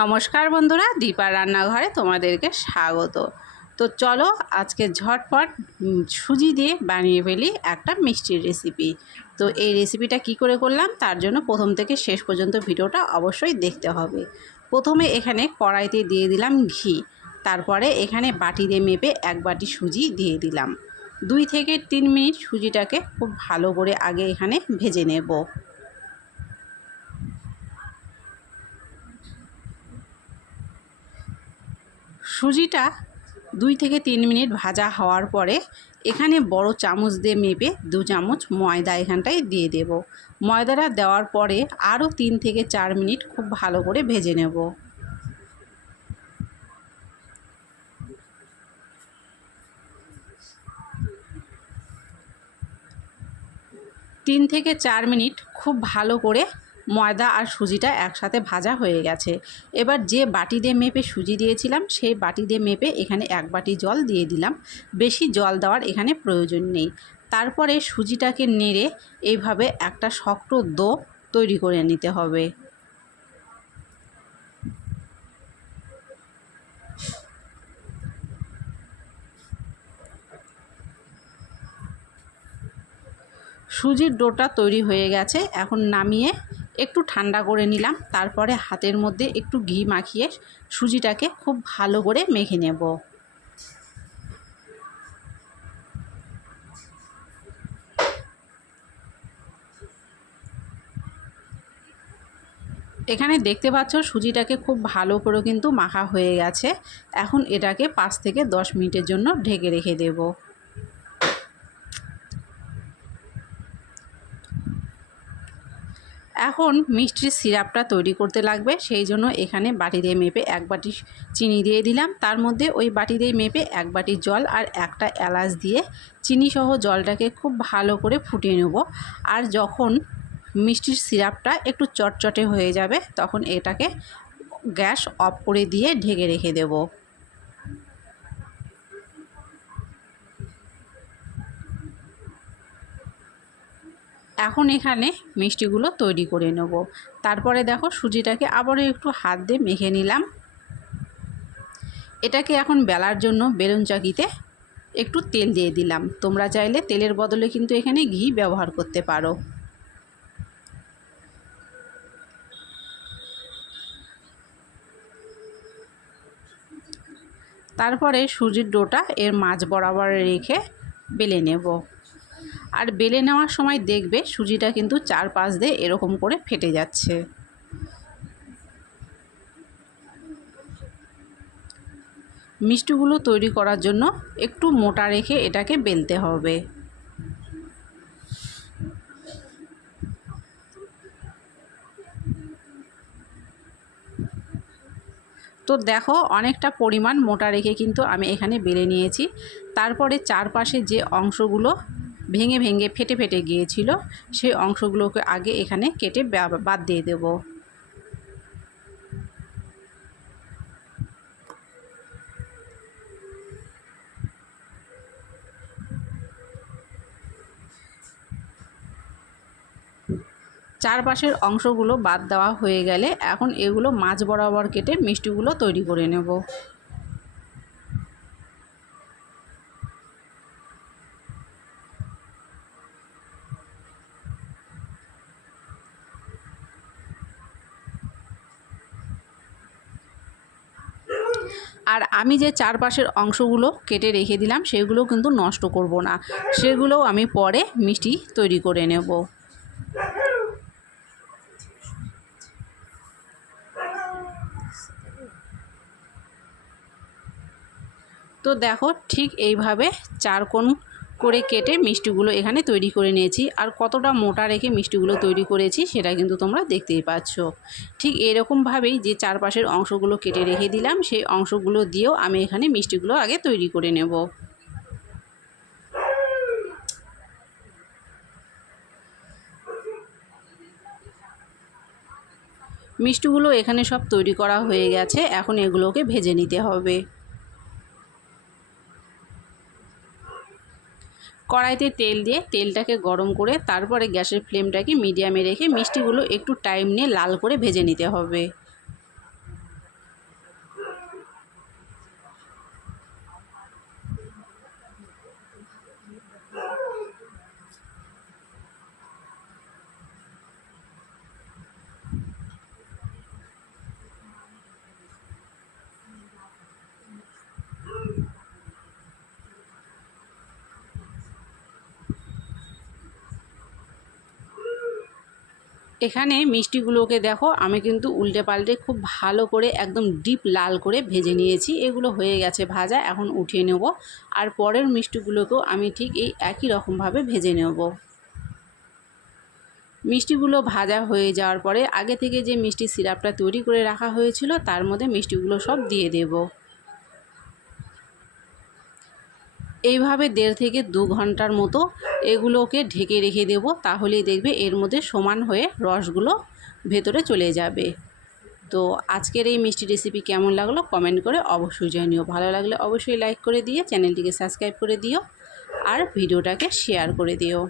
নমস্কার বন্ধুরা, দীপার রান্নাঘরে তোমাদেরকে স্বাগত। তো চলো আজকে ঝটপট সুজি দিয়ে বানিয়ে ফেলি একটা মিষ্টির রেসিপি। তো এই রেসিপিটা কি করে করলাম তার জন্য প্রথম থেকে শেষ পর্যন্ত ভিডিওটা অবশ্যই দেখতে হবে। প্রথমে এখানে কড়াইতে দিয়ে দিলাম ঘি, তারপরে এখানে বাটি দিয়ে মেপে এক বাটি সুজি দিয়ে দিলাম। 2 থেকে 3 মিনিট সুজিটাকে খুব ভালো করে আগে এখানে ভেজে নেব। সুজিটা 2 থেকে 3 মিনিট ভাজা হওয়ার পরে এখানে বড় চামচ দিয়ে মেপে 2 চামচ ময়দা এখানটায় দিয়ে দেব। ময়দাটা দেওয়ার পরে আরও 3 থেকে 4 মিনিট খুব ভালো করে ভেজে নেব। তিন থেকে 4 মিনিট খুব ভালো করে ময়দা আর সুজিটা একসাথে ভাজা হয়ে গেছে। এবার যে বাটি দিয়ে মেপে সুজি দিয়েছিলাম সেই বাটি দিয়ে মেপে এখানে 1 বাটি জল দিয়ে দিলাম। বেশি জল দেওয়ার এখানে প্রয়োজন নেই। তারপরে সুজিটাকে নেড়ে এইভাবে একটা শক্ত ডো তৈরি করে নিতে হবে। সুজির ডোটা তৈরি হয়ে গেছে। এখন নামিয়ে একটু ঠান্ডা করে নিলাম। তারপরে হাতের মধ্যে একটু ঘি মাখিয়ে সুজিটাকে খুব ভালো করে মেখে নেব। এখানে দেখতে পাচ্ছ সুজিটাকে খুব ভালো করে কিন্তু মাখা হয়ে গেছে। এখন এটাকে 5 থেকে 10 মিনিটের জন্য ঢেকে রেখে দেব। এখন মিষ্টির সিরাপটা তৈরি করতে লাগবে, সেই জন্য এখানে বাটি দিয়ে মেপে 1 বাটি চিনি দিয়ে দিলাম। তার মধ্যে ওই বাটি দিয়ে মেপে 1 বাটি জল আর একটা এলাচ দিয়ে চিনি সহ জলটাকে খুব ভালো করে ফুটিয়ে নেব। আর যখন মিষ্টির সিরাপটা একটু চটচটে হয়ে যাবে তখন এটাকে গ্যাস অফ করে দিয়ে ঢেকে রেখে দেব। এখন এখানে মিষ্টিগুলো তৈরি করে নেব। তারপরে দেখো সুজিটাকে আবারও একটু হাত দিয়ে মেখে নিলাম। এটাকে এখন বেলার জন্য বেলুন চাকিতে একটু তেল দিয়ে দিলাম। তোমরা চাইলে তেলের বদলে কিন্তু এখানে ঘি ব্যবহার করতে পারো। তারপরে সুজির ডোটা এর মাঝ বরাবর রেখে বেলে নেব। আর বেলে নেওয়ার সময় দেখবে সুজিটা কিন্তু 4-5 দিয়ে এরকম করে ফেটে যাচ্ছে। মিষ্টিগুলো তৈরি করার জন্য একটু মোটা রেখে এটাকে বেলতে হবে। তো দেখো অনেকটা পরিমাণ মোটা রেখে কিন্তু আমি এখানে বেলে নিয়েছি। তারপরে চারপাশে যে অংশগুলো ভেঙে ভেঙে ফেটে ফেটে গিয়েছিল সেই অংশগুলোকে আগে এখানে কেটে বাদ দিয়ে দেব। চারপাশের অংশগুলো বাদ দেওয়া হয়ে গেলে এখন এগুলো মাঝ বরাবর কেটে মিষ্টিগুলো তৈরি করে নেব। আর আমি যে চারপাশের অংশগুলো কেটে রেখে দিলাম সেগুলো কিন্তু নষ্ট করব না, সেগুলোও আমি পরে মিষ্টি তৈরি করে নেব। তো দেখো ঠিক এইভাবে 4 কোণ করে কেটে মিষ্টিগুলো এখানে তৈরি করে নিয়েছি। আর কতটা মোটা রেখে মিষ্টিগুলো তৈরি করেছি সেটা কিন্তু তোমরা দেখতেই পাচ্ছ। ঠিক এরকমভাবেই যে চারপাশের অংশগুলো কেটে রেখে দিলাম সেই অংশগুলো দিয়েও আমি এখানে মিষ্টিগুলো আগে তৈরি করে নেব। মিষ্টিগুলো এখানে সব তৈরি করা হয়ে গেছে। এখন এগুলোকে ভেজে নিতে হবে। কড়াইতে তেল দিয়ে তেলটাকে গরম করে তারপরে গ্যাসের ফ্লেমটাকে মিডিয়ামে রেখে মিষ্টিগুলো একটু টাইম নিয়ে লাল করে ভেজে নিতে হবে। এখানে মিষ্টিগুলোকে দেখো আমি কিন্তু উল্টে পাল্টে খুব ভালো করে একদম ডিপ লাল করে ভেজে নিয়েছি। এগুলো হয়ে গেছে ভাজা, এখন উঠিয়ে নেব। আর পরের মিষ্টিগুলোকেও আমি ঠিক এই একই রকমভাবে ভেজে নেব। মিষ্টিগুলো ভাজা হয়ে যাওয়ার পরে আগে থেকে যে মিষ্টি সিরাপটা তৈরি করে রাখা হয়েছিল তার মধ্যে মিষ্টিগুলো সব দিয়ে দেব। এইভাবে 1.5 থেকে 2 ঘন্টার মতো এগুলোকে ঢেকে রেখে দেব, তাহলেই দেখবে এর মধ্যে সমান হয়ে রসগুলো ভেতরে চলে যাবে। তো আজকের এই মিষ্টি রেসিপি কেমন লাগলো কমেন্ট করে অবশ্যই জানিও। ভালো লাগলে অবশ্যই লাইক করে দিয়ে চ্যানেলটিকে সাবস্ক্রাইব করে দিও আর ভিডিওটাকে শেয়ার করে দিও।